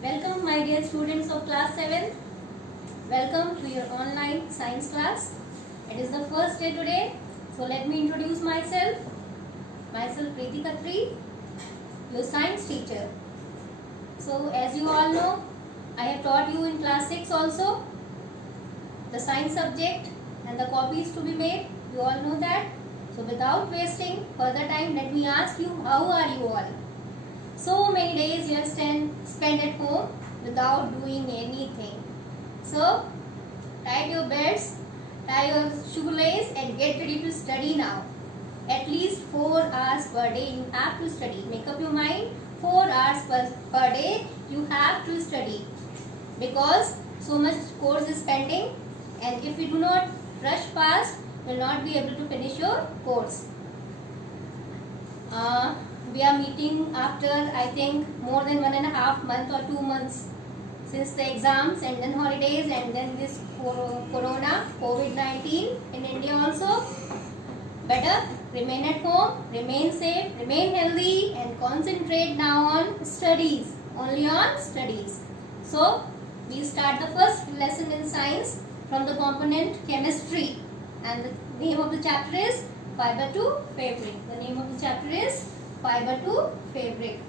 Welcome my dear students of class 7. Welcome to your online science class. It is the first day today. So let me introduce myself. Myself Preeti Khatri, your science teacher. So as you all know, I have taught you in class 6 also the science subject and the copies to be made. You all know that. So without wasting further time, let me ask you, how are you all? So many days you have spent at home without doing anything. So tie your belts, tie your shoelace and get ready to study now. At least 4 hours per day you have to study. Make up your mind, 4 hours per day you have to study. Because so much course is pending, and if you do not rush fast, you will not be able to finish your course. We are meeting after I think more than 1.5 months or 2 months since the exams and then holidays and then this corona COVID-19 in India also. Better remain at home, remain safe, remain healthy and concentrate now on studies, only on studies. So we start the first lesson in science from the component chemistry, and the name of the chapter is fiber to fabric. The name of the chapter is fiber to fabric.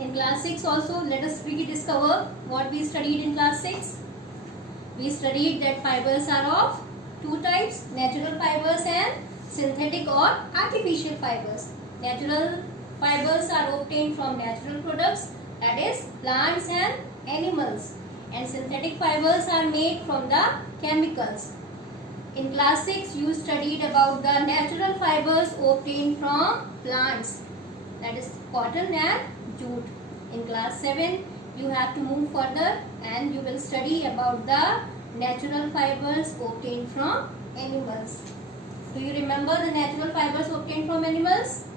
In class 6 also, let us quickly discover what we studied in class 6. We studied that fibers are of two types, natural fibers and synthetic or artificial fibers. Natural fibers are obtained from natural products, that is plants and animals, and synthetic fibers are made from the chemicals. In class 6 you studied about the natural fibers obtained from plants, that is cotton and jute. In class 7 you have to move further and you will study about the natural fibers obtained from animals. Do you remember the natural fibers obtained from animals?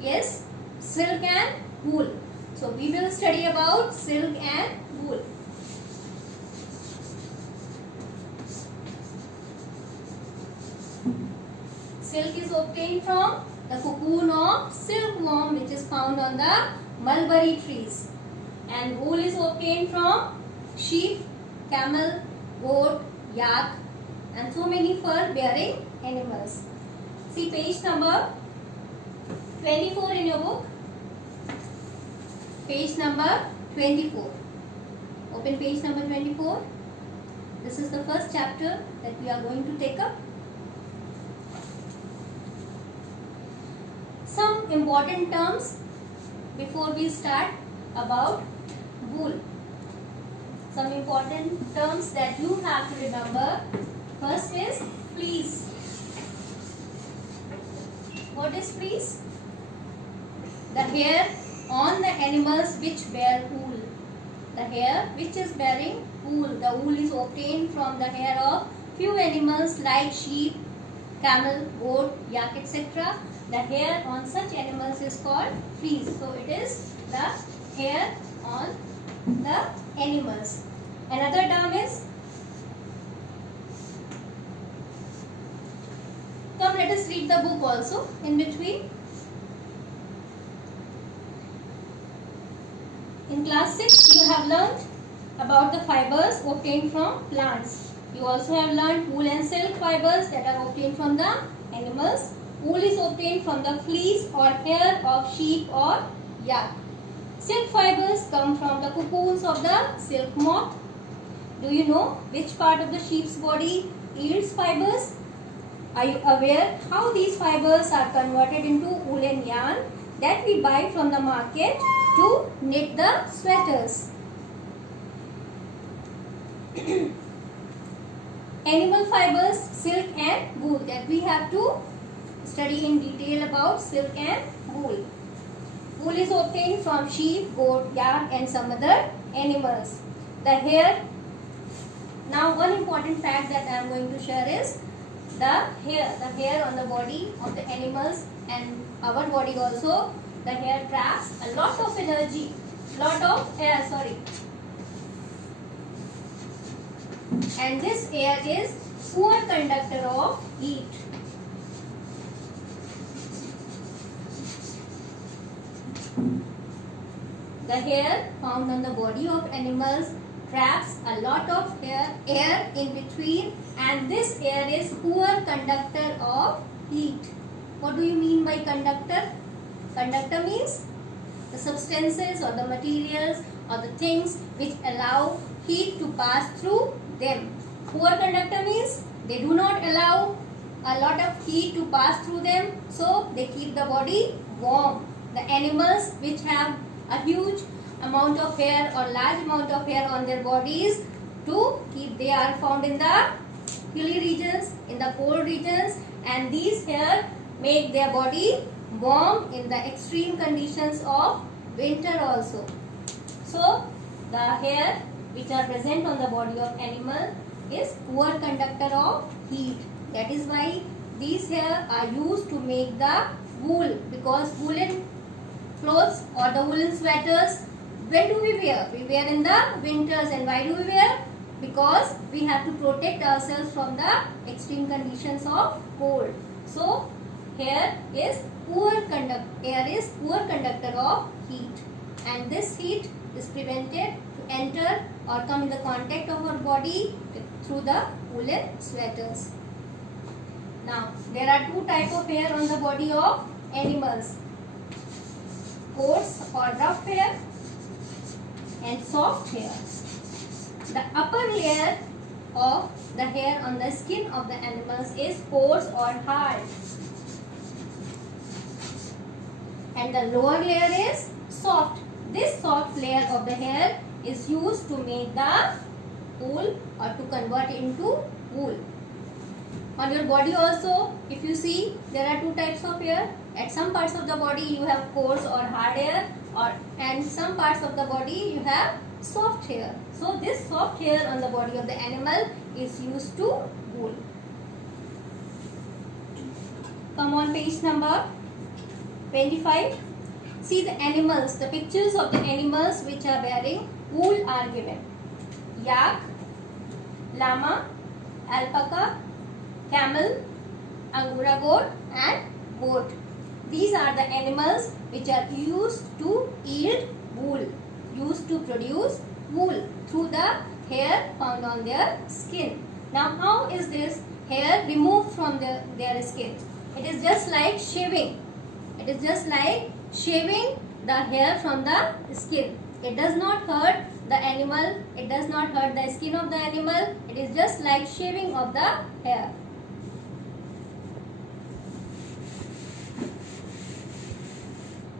Yes, silk and wool. So we will study about silk and wool. Silk is obtained from the cocoon of silkworm which is found on the mulberry trees, and wool is obtained from sheep, camel, goat, yak and so many fur bearing animals. See page number 24 in your book. Page number 24. Open page number 24. This is the first chapter that we are going to take up. Some important terms before we start about wool. Some important terms that you have to remember. First is fleece. What is fleece? The hair on the animals which bear wool. The hair which is bearing wool. The wool is obtained from the hair of few animals like sheep, camel, goat, yak, etc. The hair on such animals is called fleece. So it is the hair on the animals. Another term is, come let us read the book also in between. In class 6 you have learnt about the fibers obtained from plants. You also have learnt wool and silk fibers that are obtained from the animals. Wool is obtained from the fleece or hair of sheep or yak. Silk fibers come from the cocoons of the silk moth. Do you know which part of the sheep's body yields fibers? Are you aware how these fibers are converted into woolen yarn that we buy from the market to knit the sweaters? Animal fibers, silk and wool, that we have to study in detail about silk and wool. Wool is obtained from sheep, goat, yak and some other animals. The hair. Now one important fact that I am going to share is the hair on the body of the animals and our body also. The hair traps a lot of energy, and this air is poor conductor of heat. the hair found on the body of animals traps a lot of air in between, and this air is poor conductor of heat. What do you mean by conductor? Conductor means the substances or the materials or the things which allow heat to pass through them. Poor conductor means they do not allow a lot of heat to pass through them, so they keep the body warm. The animals which have a huge amount of hair or large amount of hair on their bodies they are found in the hilly regions, in the cold regions, and these hair make their body warm in the extreme conditions of winter also. So the hair which are present on the body of animal is poor conductor of heat. That is why these hair are used to make the wool, because woolen clothes or the woolen sweaters, when do we wear? We wear in the winters. And why do we wear? Because we have to protect ourselves from the extreme conditions of cold. So hair is poor conductor of heat, and this heat is prevented to enter or come in the contact of our body through the woolen sweaters. Now there are two types of hair on the body of animals: coarse or rough hair and soft hair. The upper layer of the hair on the skin of the animals is coarse or hard, and the lower layer is soft. This soft layer of the hair is used to make the wool or to convert it into wool. On your body also, if you see, there are two types of hair. At some parts of the body you have coarse or hard hair, and some parts of the body you have soft hair. So this soft hair on the body of the animal is used to wool. Come on, page number 25. See the animals, the pictures of the animals which are wearing wool are given. Yak, llama, alpaca, camel, angora goat and goat. These are the animals which are used to yield wool, used to produce wool through the hair found on their skin. Now how is this hair removed from their skin? It is just like shaving. It is just like shaving the hair from the skin. It does not hurt the animal. It does not hurt the skin of the animal. It is just like shaving of the hair.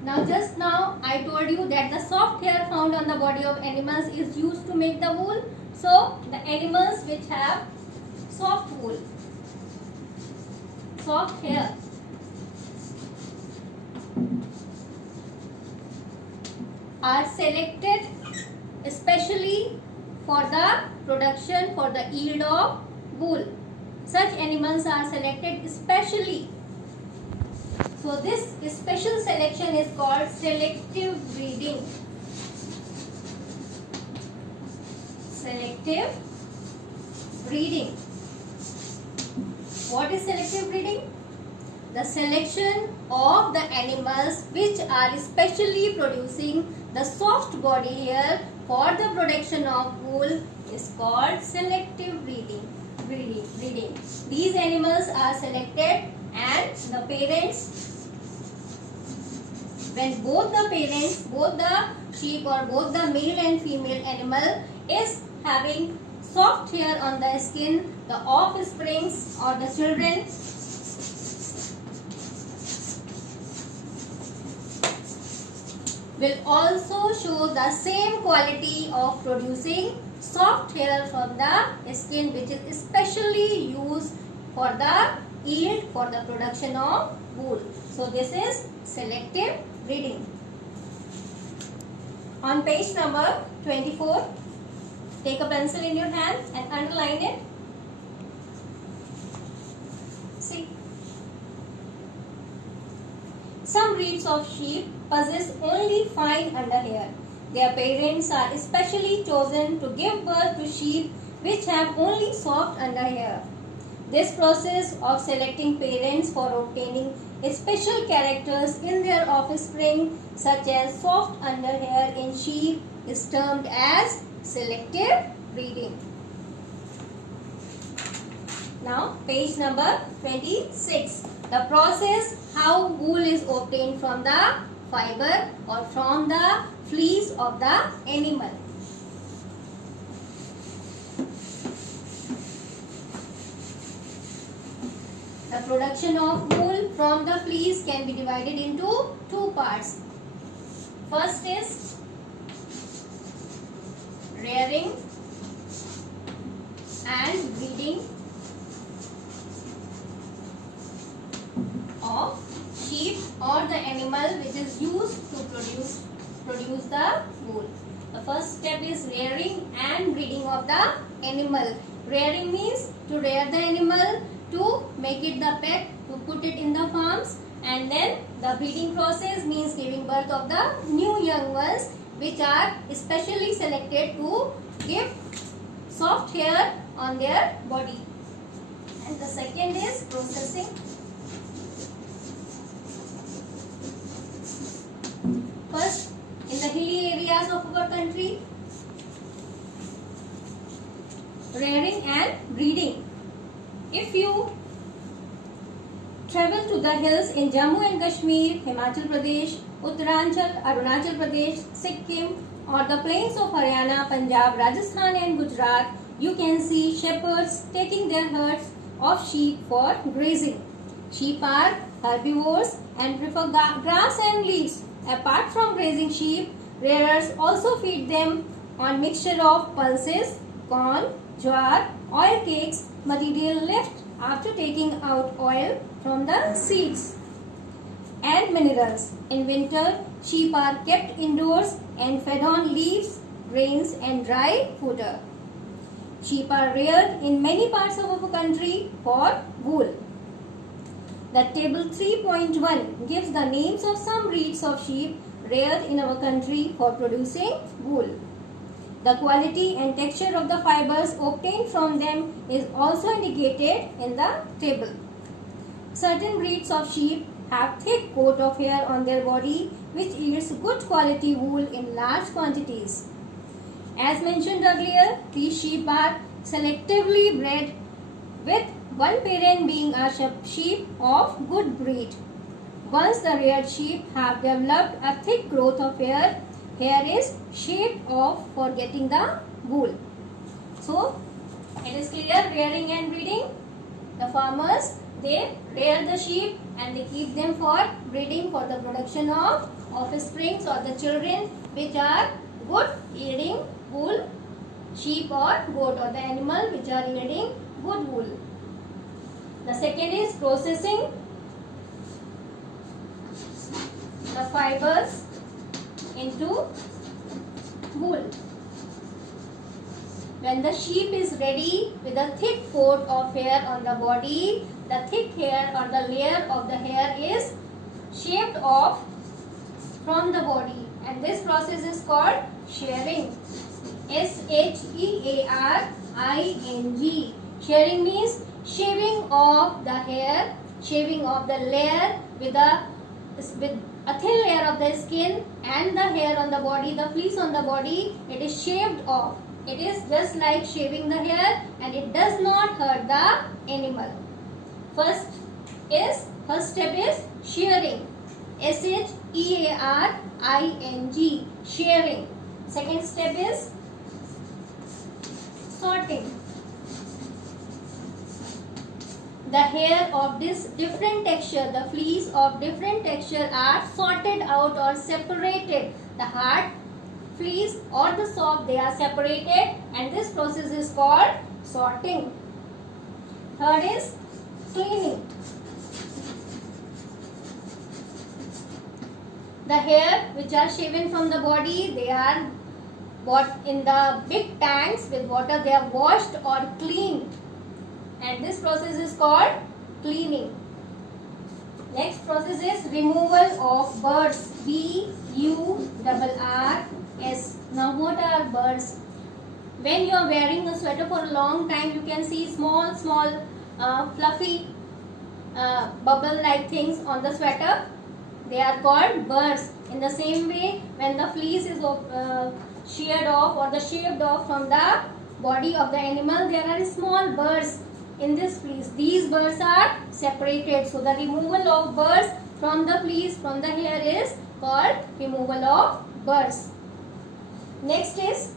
Now just now I told you that the soft hair found on the body of animals is used to make the wool. So the animals which have soft wool, soft hair, are selected especially for the production, for the yield of wool. Such animals are selected especially. So this special selection is called selective breeding. Selective breeding. What is selective breeding? The selection of the animals which are specially producing the soft body hair for the production of wool is called selective breeding. These animals are selected, and the parents, when both the sheep or both the male and female animal is having soft hair on the skin, the offsprings or the children will also show the same quality of producing soft hair from the skin, which is especially used for the yield, for the production of wool. So this is selective breeding. On page number 24, take a pencil in your hand and underline it. See, some breeds of sheep possess only fine underhair. Their parents are especially chosen to give birth to sheep which have only soft underhair. This process of selecting parents for obtaining special characters in their offspring, such as soft underhair in sheep, is termed as selective breeding. Now, page number 26. The process how wool is obtained from the fiber or from the fleece of the animal. The production of wool from the fleece can be divided into two parts. First is rearing and breeding of sheep or the animal which is used to produce the wool. The first step is rearing and breeding of the animal. Rearing means to rear the animal, to make it the pet, to put it in the farms, and then the breeding process means giving birth of the new young ones which are specially selected to give soft hair on their body. And the second is processing. First, in the hilly areas of our country, rearing and breeding. If you travel to the hills in Jammu and Kashmir, Himachal Pradesh, Uttaranchal, Arunachal Pradesh, Sikkim, or the plains of Haryana, Punjab, Rajasthan and Gujarat, you can see shepherds taking their herds of sheep for grazing. Sheep are herbivores and prefer grass and leaves. Apart from grazing sheep, rearers also feed them on mixture of pulses, corn, jowar, oil cakes, material left after taking out oil from the seeds, and minerals. In winter, sheep are kept indoors and fed on leaves, grains and dry fodder. Sheep are reared in many parts of our country for wool. The table 3.1 gives the names of some breeds of sheep reared in our country for producing wool. The quality and texture of the fibers obtained from them is also indicated in the table. Certain breeds of sheep have thick coat of hair on their body which yields good quality wool in large quantities. As mentioned earlier, these sheep are selectively bred, with one parent being a sheep of good breed. Once the reared sheep have developed a thick growth of hair, hair is shaved off for getting the wool. So, it is clear, rearing and breeding. The farmers, they rear the sheep and they keep them for breeding for the production of offsprings or the children which are good yielding wool, sheep or goat or the animal which are yielding good wool. The second is processing the fibers into wool. When the sheep is ready with a thick coat of hair on the body, the thick hair or the layer of the hair is shaved off from the body, and this process is called shearing. Shearing. Shearing means shaving off the hair, shaving off the layer with a thin layer of the skin and the hair on the body, the fleece on the body, it is shaved off. It is just like shaving the hair and it does not hurt the animal. First step is shearing. Shearing. Shearing. Second step is sorting. The hair of this different texture, the fleece of different texture are sorted out or separated. The hard fleece or the soft, they are separated, and this process is called sorting. Third is cleaning. The hair which are shaven from the body, they are bought in the big tanks with water, they are washed or cleaned, and this process is called cleaning. Next process is removal of burrs. B-U-R-R-S. Now what are burrs? When you are wearing a sweater for a long time, you can see small fluffy bubble like things on the sweater, they are called burrs. In the same way, when the fleece is sheared off or the shaved off from the body of the animal, there are small burrs in this fleece. These burrs are separated. So the removal of burrs from the fleece, from the hair, is called removal of burrs. Next is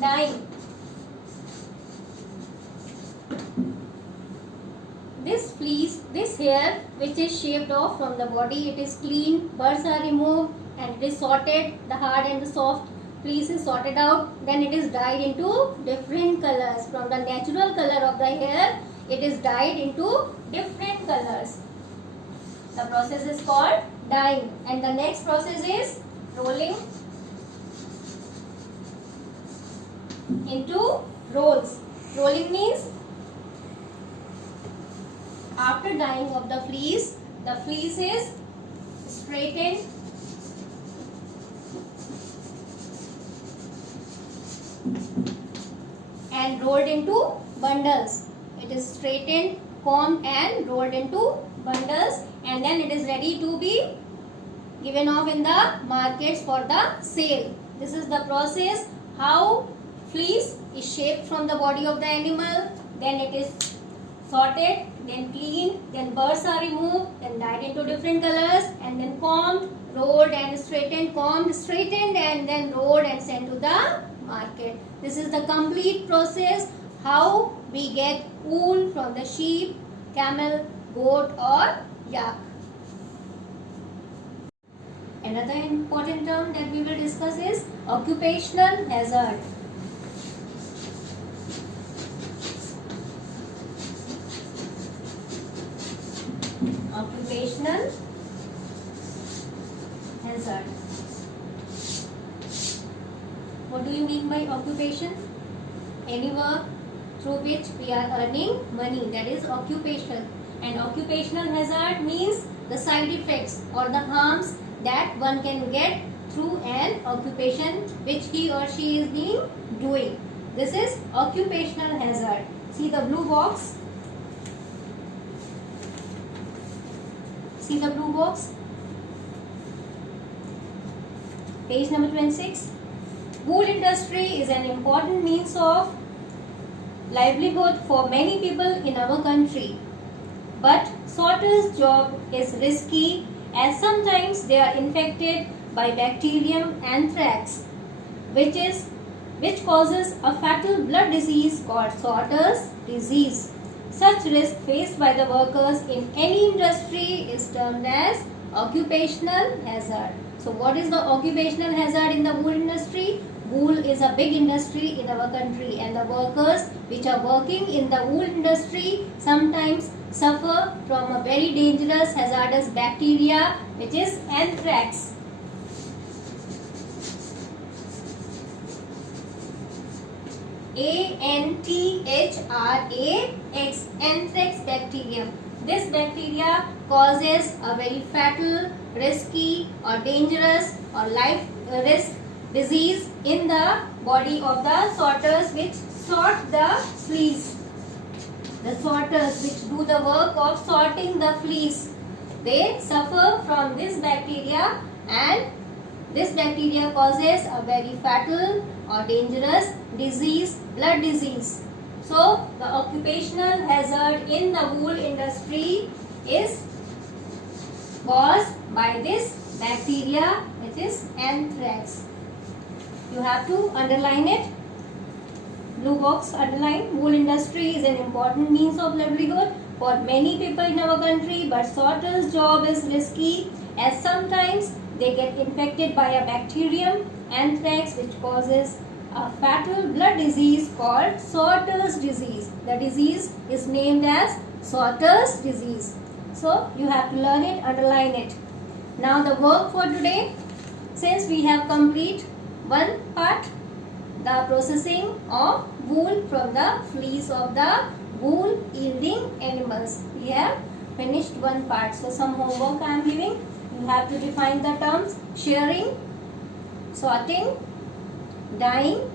dyeing. This fleece, this hair which is shaved off from the body, it is clean, burrs are removed and it is sorted. The hard and the soft fleece is sorted out. Then it is dyed into different colors. From the natural color of the hair, it is dyed into different colors. The process is called dyeing. And the next process is rolling into rolls. Rolling means after dyeing of the fleece is straightened and rolled into bundles. It is straightened, combed and rolled into bundles, and then it is ready to be given off in the markets for the sale. This is the process how fleece is shaped from the body of the animal, then it is sorted, then cleaned, then burrs are removed, then dyed into different colors, and then combed, rolled and straightened, combed, straightened, and then rolled and sent to the market. This is the complete process how we get wool from the sheep, camel, goat or yak. Another important term that we will discuss is occupational hazard. Occupational hazard. What do you mean by occupation? Any work through which we are earning money, that is occupational. And occupational hazard means the side effects or the harms that one can get through an occupation which he or she is doing. This is occupational hazard. See the blue box. See the blue box. Page number 26. Wool industry is an important means of livelihood for many people in our country. But sorter's job is risky as sometimes they are infected by bacterium anthrax, which causes a fatal blood disease called sorter's disease. Such risk faced by the workers in any industry is termed as occupational hazard. So what is the occupational hazard in the wool industry? Wool is a big industry in our country, and the workers which are working in the wool industry sometimes suffer from a very dangerous hazardous bacteria which is anthrax. anthrax, anthrax bacterium. This bacteria causes a very fatal, risky or dangerous or life risk disease in the body of the sorters which sort the fleece. The sorters which do the work of sorting the fleece, they suffer from this bacteria, and this bacteria causes a very fatal or dangerous disease, blood disease. So the occupational hazard in the wool industry is caused by this bacteria which is anthrax. You have to underline it. Blue box underline. Wool industry is an important means of livelihood for many people in our country, but sorter's job is risky as sometimes they get infected by a bacterium anthrax which causes a fatal blood disease called sorter's disease. The disease is named as sorter's disease. So you have to learn it, underline it. Now the work for today, since we have complete one part, the processing of wool from the fleece of the wool yielding animals. We have finished one part. So some homework I am giving. you have to define the terms shearing, sorting, dyeing,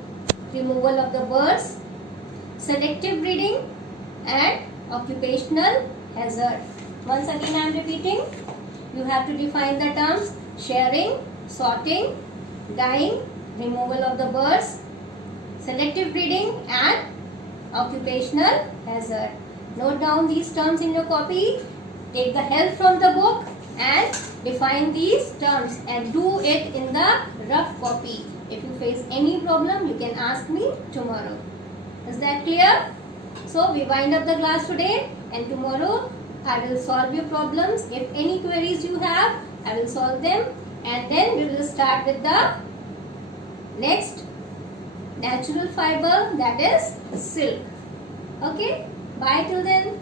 removal of the birds, selective breeding and occupational hazard. Once again I am repeating, you have to define the terms shearing, sorting, dyeing, removal of the birds, selective breeding and occupational hazard. Note down these terms in your copy, take the help from the book and define these terms and do it in the rough copy. If you face any problem, you can ask me tomorrow. Is that clear? So we wind up the class today and tomorrow I will solve your problems. If any queries you have, I will solve them and then we will start with the next natural fiber, that is silk. Okay, bye till then.